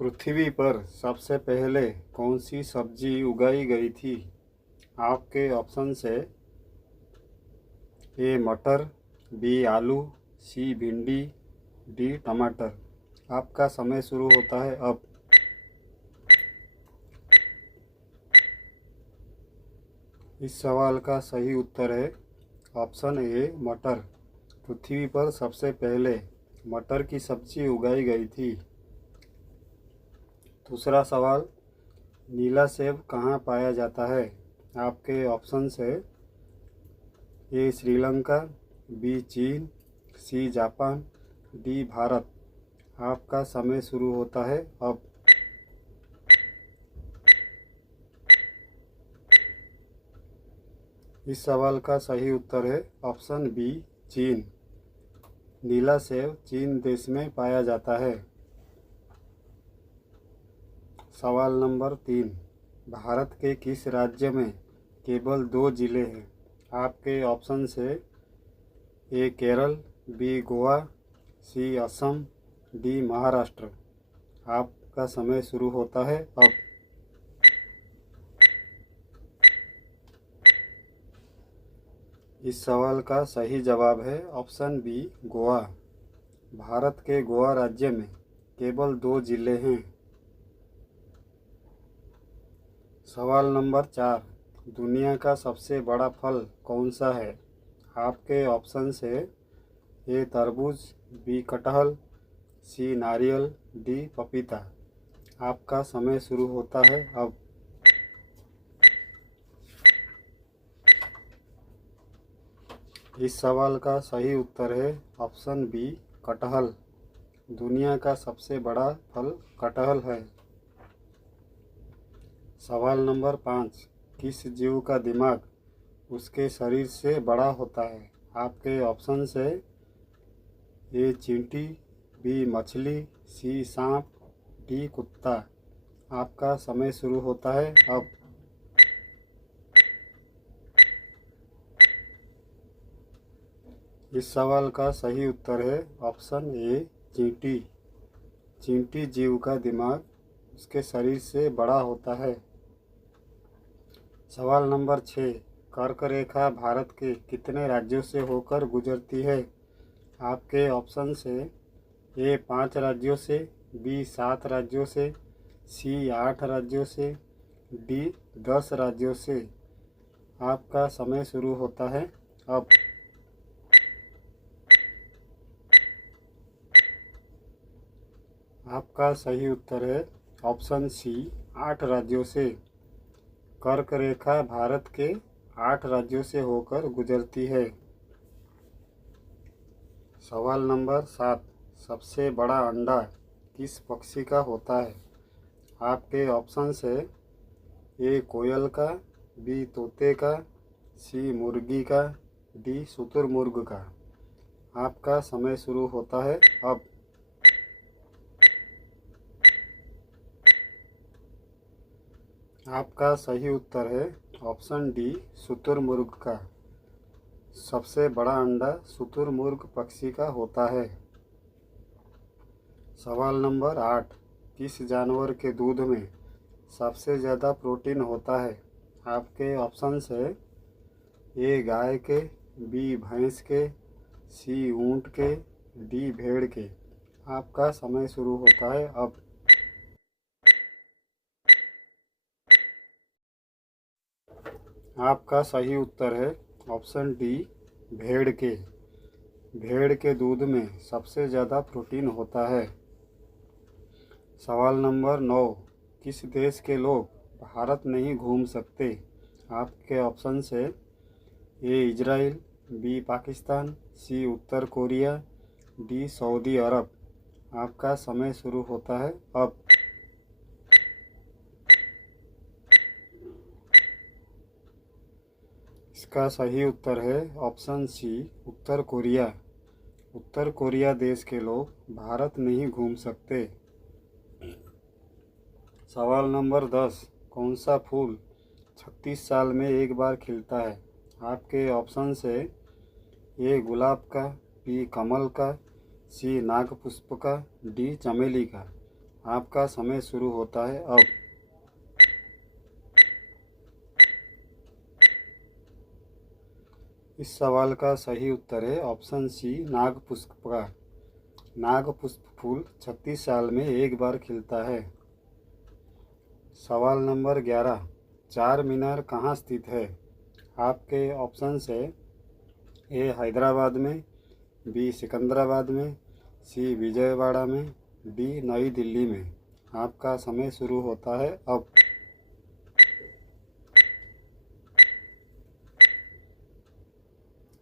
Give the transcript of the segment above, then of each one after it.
पृथ्वी पर सबसे पहले कौन सी सब्जी उगाई गई थी? आपके ऑप्शन है ए मटर, बी आलू, सी भिंडी, डी टमाटर। आपका समय शुरू होता है अब। इस सवाल का सही उत्तर है ऑप्शन ए मटर। पृथ्वी पर सबसे पहले मटर की सब्जी उगाई गई थी। दूसरा सवाल, नीला सेब कहाँ पाया जाता है? आपके ऑप्शन है ए श्रीलंका, बी चीन, सी जापान, डी भारत। आपका समय शुरू होता है अब। इस सवाल का सही उत्तर है ऑप्शन बी चीन। नीला सेब चीन देश में पाया जाता है। सवाल नंबर 3, भारत के किस राज्य में केवल 2 जिले हैं? आपके ऑप्शन है ए केरल, बी गोवा, सी असम, डी महाराष्ट्र। आपका समय शुरू होता है अब। इस सवाल का सही जवाब है ऑप्शन बी गोवा। भारत के गोवा राज्य में केवल 2 जिले हैं। सवाल नंबर 4, दुनिया का सबसे बड़ा फल कौन सा है? आपके ऑप्शन है ए तरबूज, बी कटहल, सी नारियल, डी पपीता। आपका समय शुरू होता है अब। इस सवाल का सही उत्तर है ऑप्शन बी कटहल। दुनिया का सबसे बड़ा फल कटहल है। सवाल नंबर 5, किस जीव का दिमाग उसके शरीर से बड़ा होता है? आपके ऑप्शन है ए चींटी, बी मछली, सी सांप, डी कुत्ता। आपका समय शुरू होता है अब। इस सवाल का सही उत्तर है ऑप्शन ए चींटी। चींटी जीव का दिमाग उसके शरीर से बड़ा होता है। सवाल नंबर 6, कर्क रेखा भारत के कितने राज्यों से होकर गुजरती है? आपके ऑप्शन है ए 5 राज्यों से, बी 7 राज्यों से, सी 8 राज्यों से, डी 10 राज्यों से। आपका समय शुरू होता है अब। आपका सही उत्तर है ऑप्शन सी 8 राज्यों से। कर्क रेखा भारत के 8 राज्यों से होकर गुजरती है। सवाल नंबर 7, सबसे बड़ा अंडा किस पक्षी का होता है? आपके ऑप्शन है ए कोयल का, बी तोते का, सी मुर्गी का, डी शुतुरमुर्ग का। आपका समय शुरू होता है अब। आपका सही उत्तर है ऑप्शन डी शुतुरमुर्ग का। सबसे बड़ा अंडा शुतुरमुर्ग पक्षी का होता है। सवाल नंबर 8, किस जानवर के दूध में सबसे ज़्यादा प्रोटीन होता है? आपके ऑप्शन है ए गाय के, बी भैंस के, सी ऊंट के, डी भेड़ के। आपका समय शुरू होता है अब। आपका सही उत्तर है ऑप्शन डी भेड़ के। भेड़ के दूध में सबसे ज़्यादा प्रोटीन होता है। सवाल नंबर 9, किस देश के लोग भारत नहीं घूम सकते? आपके ऑप्शन है ए इजराइल, बी पाकिस्तान, सी उत्तर कोरिया, डी सऊदी अरब। आपका समय शुरू होता है अब। इसका सही उत्तर है ऑप्शन सी उत्तर कोरिया। उत्तर कोरिया देश के लोग भारत नहीं घूम सकते। सवाल नंबर 10, कौन सा फूल 36 साल में एक बार खिलता है? आपके ऑप्शन है ए गुलाब का, बी कमल का, सी नागपुष्प का, डी चमेली का। आपका समय शुरू होता है अब। इस सवाल का सही उत्तर है ऑप्शन सी, नागपुष्प का। नागपुष्प फूल 36 साल में एक बार खिलता है। सवाल नंबर 11, चार मीनार कहाँ स्थित है? आपके ऑप्शन है ए हैदराबाद में, बी सिकंदराबाद में, सी विजयवाड़ा में, डी नई दिल्ली में। आपका समय शुरू होता है अब।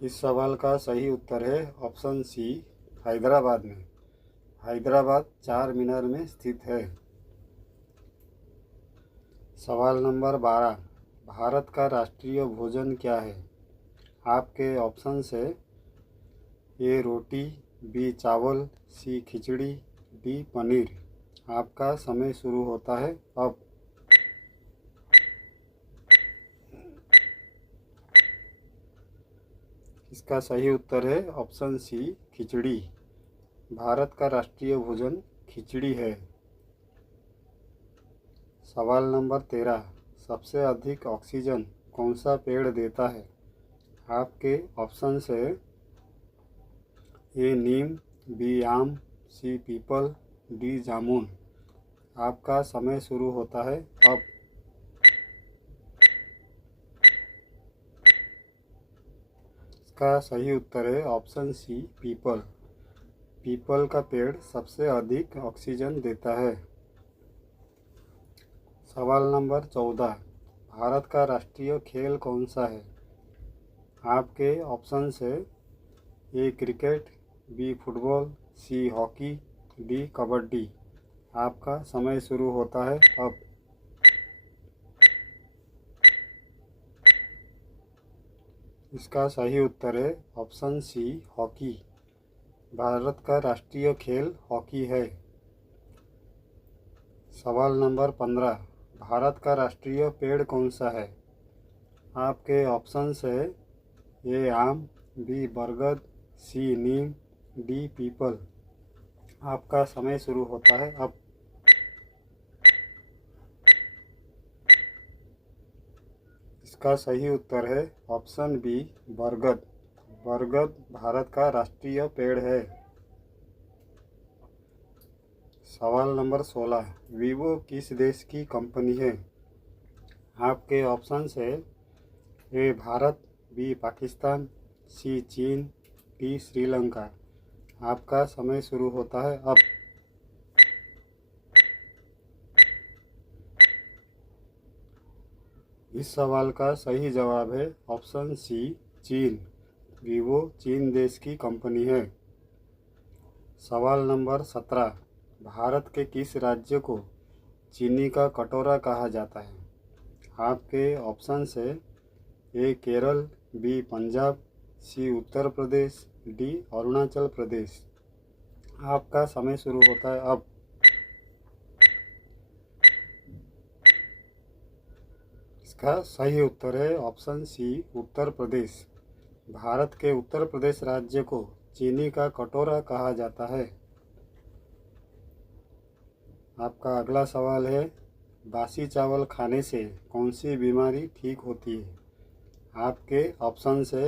इस सवाल का सही उत्तर है ऑप्शन सी, हैदराबाद में। हैदराबाद चार मीनार में स्थित है। सवाल नंबर 12, भारत का राष्ट्रीय भोजन क्या है? आपके ऑप्शन है ए रोटी, बी चावल, सी खिचड़ी, डी पनीर। आपका समय शुरू होता है अब। इसका सही उत्तर है ऑप्शन सी, खिचड़ी। भारत का राष्ट्रीय भोजन खिचड़ी है। सवाल नंबर 13, सबसे अधिक ऑक्सीजन कौन सा पेड़ देता है? आपके ऑप्शन है ए नीम, बी आम, सी पीपल, डी जामुन। आपका समय शुरू होता है अब। इसका सही उत्तर है ऑप्शन सी, पीपल। पीपल का पेड़ सबसे अधिक ऑक्सीजन देता है। सवाल नंबर 14, भारत का राष्ट्रीय खेल कौन सा है? आपके ऑप्शन है A cricket, B football, C hockey, D kabaddi. आपका समय शुरू होता है अब। इसका सही उत्तर है ऑप्शन सी, हॉकी। भारत का राष्ट्रीय खेल हॉकी है। सवाल नंबर 15, भारत का राष्ट्रीय पेड़ कौन सा है? आपके ऑप्शन है ए आम, बी बरगद, सी नीम, डी पीपल। आपका समय शुरू होता है अब। इसका सही उत्तर है ऑप्शन बी, बरगद। बरगद भारत का राष्ट्रीय पेड़ है। सवाल नंबर 16, वीवो किस देश की कंपनी है? आपके ऑप्शन है ए भारत, बी पाकिस्तान, सी चीन, डी श्रीलंका। आपका समय शुरू होता है अब। इस सवाल का सही जवाब है ऑप्शन सी, चीन। वीवो चीन देश की कंपनी है। सवाल नंबर 17, भारत के किस राज्य को चीनी का कटोरा कहा जाता है? आपके ऑप्शन है ए केरल, बी पंजाब, सी उत्तर प्रदेश, डी अरुणाचल प्रदेश। आपका समय शुरू होता है अब। इसका सही उत्तर है ऑप्शन सी, उत्तर प्रदेश। भारत के उत्तर प्रदेश राज्य को चीनी का कटोरा कहा जाता है। आपका अगला सवाल है, बासी चावल खाने से कौन सी बीमारी ठीक होती है? आपके ऑप्शन है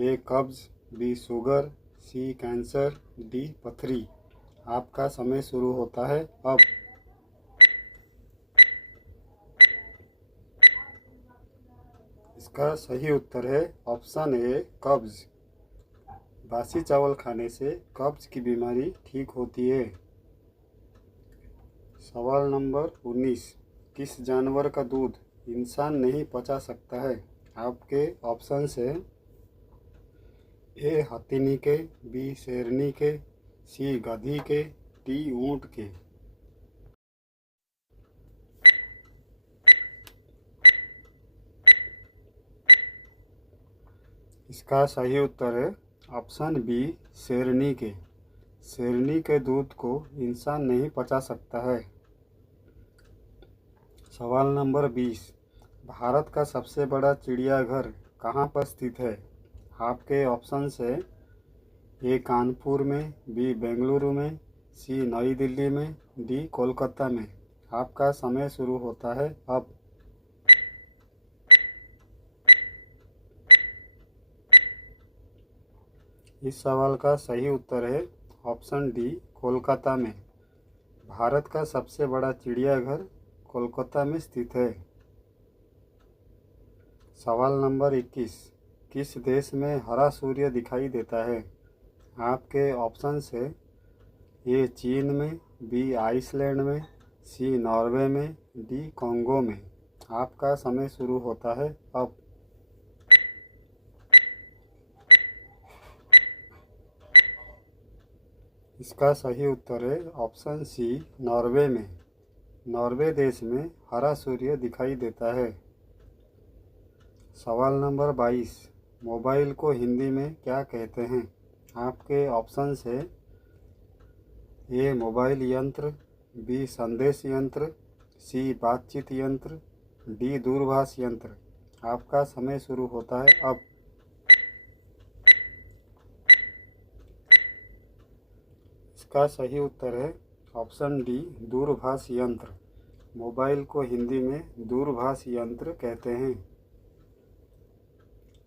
ए कब्ज, बी शुगर, सी कैंसर, डी पथरी। आपका समय शुरू होता है अब। इसका सही उत्तर है ऑप्शन ए, कब्ज। बासी चावल खाने से कब्ज की बीमारी ठीक होती है। सवाल नंबर 19, किस जानवर का दूध इंसान नहीं पचा सकता है? आपके ऑप्शन है ए हथिनी के, बी शेरनी के, सी गधी के, डी ऊंट के। इसका सही उत्तर है ऑप्शन बी, शेरनी के। शेरनी के दूध को इंसान नहीं पचा सकता है। सवाल नंबर 20, भारत का सबसे बड़ा चिड़ियाघर कहाँ पर स्थित है? आपके ऑप्शन है ए कानपुर में, बी बेंगलुरु में, सी नई दिल्ली में, डी कोलकाता में। आपका समय शुरू होता है अब। इस सवाल का सही उत्तर है ऑप्शन डी कोलकाता में। भारत का सबसे बड़ा चिड़ियाघर कोलकाता में स्थित है। सवाल नंबर 21, किस देश में हरा सूर्य दिखाई देता है? आपके ऑप्शन है ए चीन में, बी आइसलैंड में, सी नॉर्वे में, डी कॉन्गो में। आपका समय शुरू होता है अब। इसका सही उत्तर है ऑप्शन सी नॉर्वे में। नॉर्वे देश में हरा सूर्य दिखाई देता है। सवाल नंबर 22, मोबाइल को हिंदी में क्या कहते हैं? आपके ऑप्शंस है ए मोबाइल यंत्र, बी संदेश यंत्र, सी बातचीत यंत्र, डी दूरभाष यंत्र। आपका समय शुरू होता है अब। इसका सही उत्तर है ऑप्शन डी दूरभाष यंत्र। मोबाइल को हिंदी में दूरभाष यंत्र कहते हैं।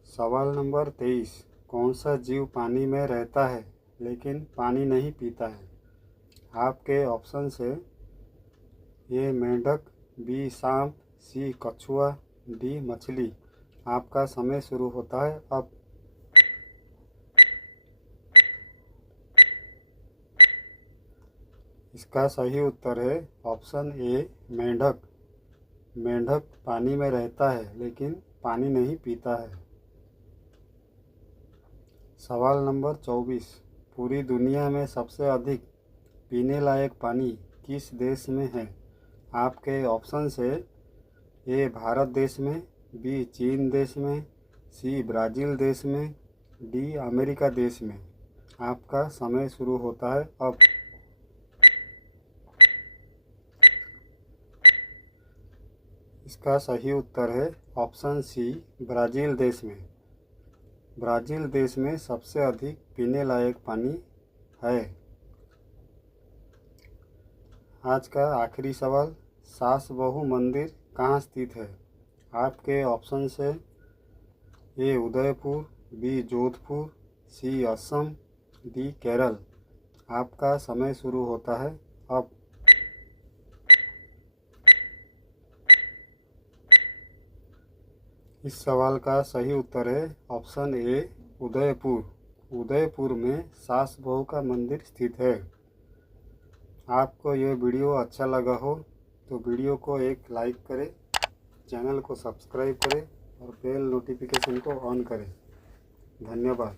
सवाल नंबर 23, कौन सा जीव पानी में रहता है लेकिन पानी नहीं पीता है? आपके ऑप्शन है ए मेंढक, बी सांप, सी कछुआ, डी मछली। आपका समय शुरू होता है अब। इसका सही उत्तर है ऑप्शन ए मेंढक। मेंढक पानी में रहता है लेकिन पानी नहीं पीता है। सवाल नंबर 24, पूरी दुनिया में सबसे अधिक पीने लायक पानी किस देश में है? आपके ऑप्शन है ए भारत देश में, बी चीन देश में, सी ब्राज़ील देश में, डी अमेरिका देश में। आपका समय शुरू होता है अब। इसका सही उत्तर है ऑप्शन सी ब्राज़ील देश में। ब्राज़ील देश में सबसे अधिक पीने लायक पानी है। आज का आखिरी सवाल, सास बहू मंदिर कहाँ स्थित है? आपके ऑप्शन है ए उदयपुर, बी जोधपुर, सी असम, डी केरल। आपका समय शुरू होता है अब। इस सवाल का सही उत्तर है ऑप्शन ए उदयपुर। उदयपुर में सास बहू का मंदिर स्थित है। आपको ये वीडियो अच्छा लगा हो तो वीडियो को एक लाइक करें, चैनल को सब्सक्राइब करें और बेल नोटिफिकेशन को ऑन करें। धन्यवाद।